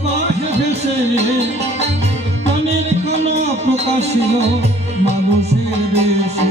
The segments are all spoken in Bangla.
প্রবাহে ভেসে প্রাণের কণা প্রকাশিল মানুষের বেশে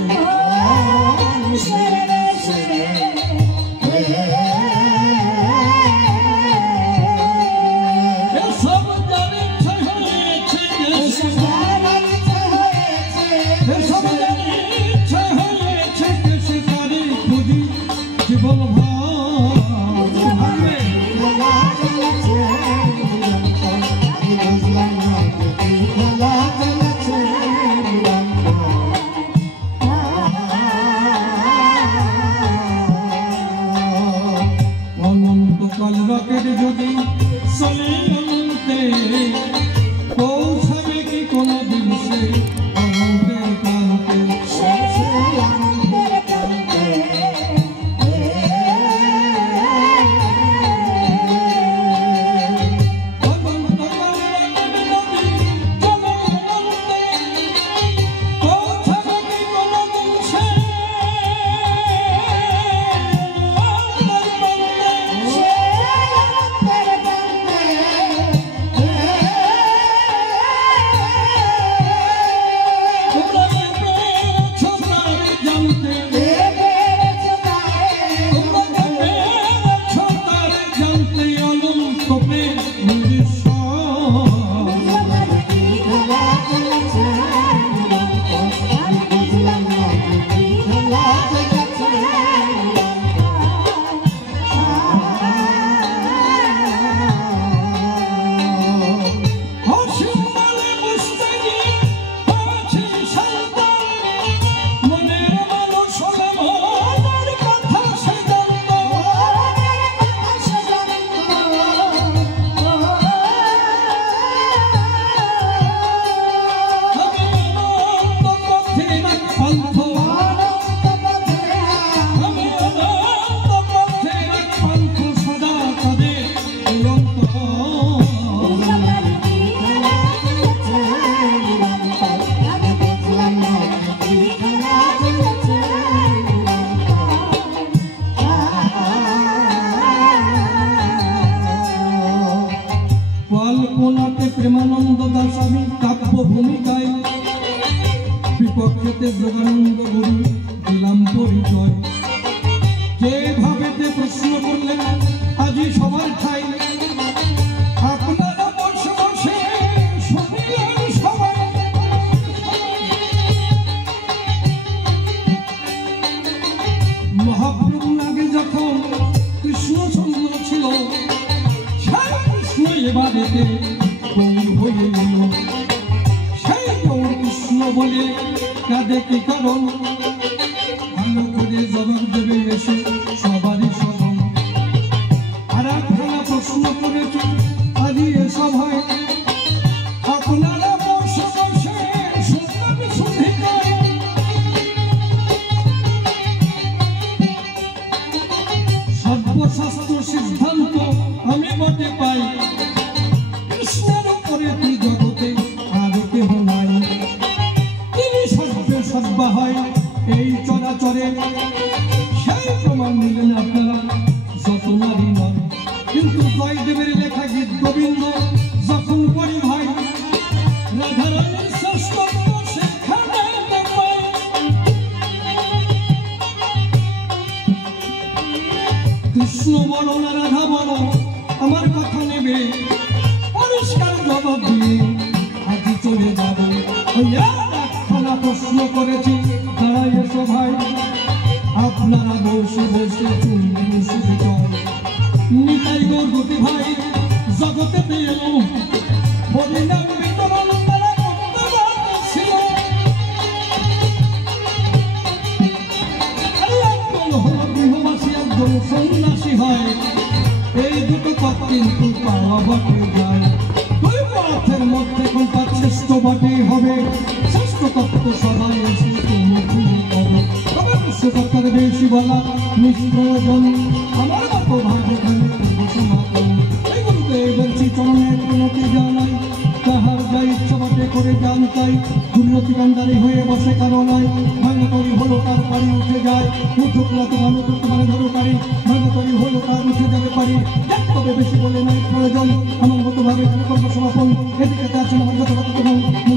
যদি চলে অনন্তে পৌঁছাবে কি কোনদিন সে অনন্তের প্রান্তে প্রেমানন্দ দাস আমি কাব্য ভূমিকায় বিপক্ষেতে যোগানন্দ গুরু দিলাম পরিচয় যেভাবে প্রশ্ন করলেন আজি সবার ঠাই আপনারা বসে বসে শুনলেন সবাই মহাপ্রভুর আগে যখন কৃষ্ণচন্দ্র ছিল সেই কৃষ্ণ এবারেতে গৌর হয়ে গেল সেই গৌর কৃষ্ণ বলে কাঁদে কি কারণ ভালো করে জবাব দেবে এসে সবারই স্মরণ আর একখানা প্রশ্ন করেছে আজ এ সভায় আপনারা বসে বসে শুনবেন শুধিকায় সর্বশাস্ত্র সিদ্ধান্ত আমি বটে পাই কৃষ্ণের উপরে তুই জগতে আর কেহ নাই তিনি সর্বে সর্বা হয় এই চরাচরে সেই প্রমাণ নিলেন আপনারা যত নারী নয় কিন্তু জয়দেবের লেখা গীত গোবিন্দ যখন পড়ি ভাই রাধারানীর শ্রেষ্ঠত্ব সেখানে পাই কৃষ্ণ বড় না রাধা বড় আমার কথা নেবে পরিষ্কার জবাব দিয়ে আজ চলে যাব একখানা প্রশ্ন করেছি দাঁড়াই এসো ভাই আপনারা বসে বসে চুনবেন সুবিচার নিতাই গৌর দুটি ভাই জগতে পেল হরিনাম বিতরণ তারা করতে পারছিল একজন হল গৃহবাসী একজন সন্ন্যাসী হয় এই দুটো পথ কিন্তু পাওয়া বটে যায় দুই পথের মধ্যে কোনটা শ্রেষ্ঠ বটেই হবে শ্রেষ্ঠ তত্ত্ব সবাই এসে তুমি তুমি করো তবে বিশ্বকর্তার বেশি বলা নিষ্প্রয়োজন আমার মতো ভাগে ভাগে সমাপন এইগুলোকে বলছি চরণের উন্নতি জানাই তাহার যা ইচ্ছা বটে করে জান তাই উন্নতি কান্দারি হয়ে বসে কারো নয় ভাঙাতরি হলো তার পারি উঠে যায় উঠুক না তোমার উঠুক মানে ধরো পারি ভাঙাতরি হলো তার উঠে যাবে পারি তবে বেশি বলে নাই প্রয়োজন আমার মতো সুন্দরভাবে কর্ম সমাপন। এদিকে আছেন আমার যথাযথ